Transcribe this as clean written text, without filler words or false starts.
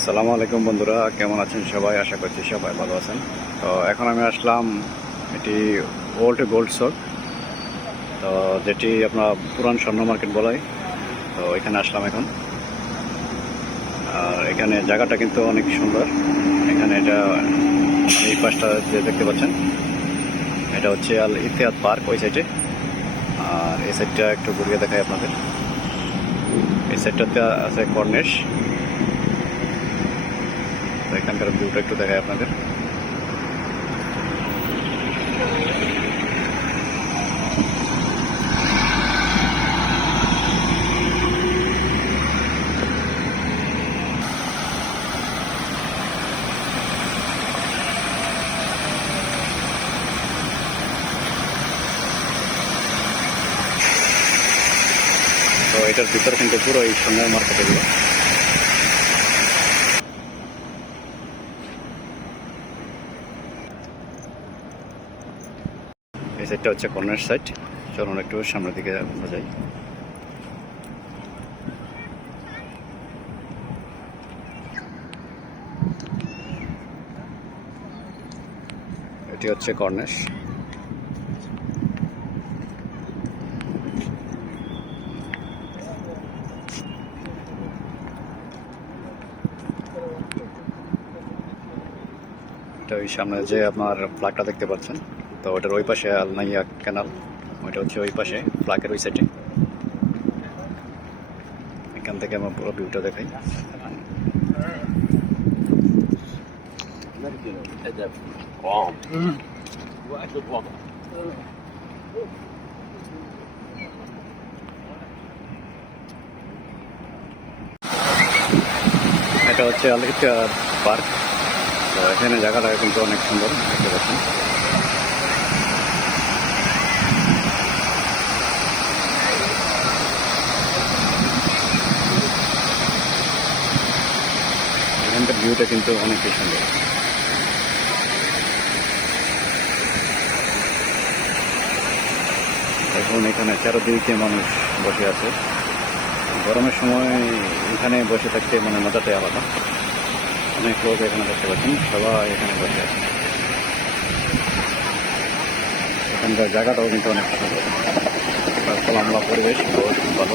আসসালামু আলাইকুম বন্ধুরা, কেমন আছেন সবাই? আশা করছি সবাই ভালো আছেন। তো এখন আমি আসলাম এটি ওল্ড গোল্ড শপ, তো যেটি আপনার পুরান স্বর্ণ মার্কেট বলা হয়। তো এখানে আসলাম এখন। আর এখানে জায়গাটা কিন্তু অনেক সুন্দর। এখানে এটা এই পাশটা যে দেখতে পাচ্ছেন, এটা হচ্ছে আল ইতিহাদ পার্ক ওই সাইডে। আর এই সাইডটা একটু ঘুরিয়ে দেখাই আপনাদের। এই সাইডটাতে আছে কর্নেশ। তো এখানকার ভিউটা একটু দেখাই আপনাদের। তো এটার ভিতরে কিন্তু পুরো এই স্বর্ণের মার্কেট এগুলো। এই সাইডটা হচ্ছে কর্নার সাইড। চলুন একটু সামনের দিকে আমরা যাই। এটি হচ্ছে কর্নেশ। এটা ওই সামনে যে আপনার ফ্ল্যাগটা দেখতে পাচ্ছেন, তো ওটার ওই পাশে আলনাইয়া ক্যানাল, ওইটা হচ্ছে ওই পাশে ফ্ল্যাগের ওই সাইডে। এখান থেকে আমার পুরো ভিউটা দেখাই। এটা হচ্ছে আলিয়া পার্ক। তো এখানে জায়গাটা কিন্তু অনেক সুন্দর দেখতে পাচ্ছেন। এখানকার ভিউটা কিন্তু অনেকই সুন্দর। এখন এখানে চারদিকে মানুষ বসে আছে। গরমের সময় এখানে বসে থাকতে মানে মজাটাই আলাদা। অনেক লোক এখানে দেখতে পাচ্ছেন, সবাই এখানে বসে আছে। এখানকার জায়গাটাও কিন্তু অনেক সুন্দর। খোলামেলা পরিবেশ, ভালো।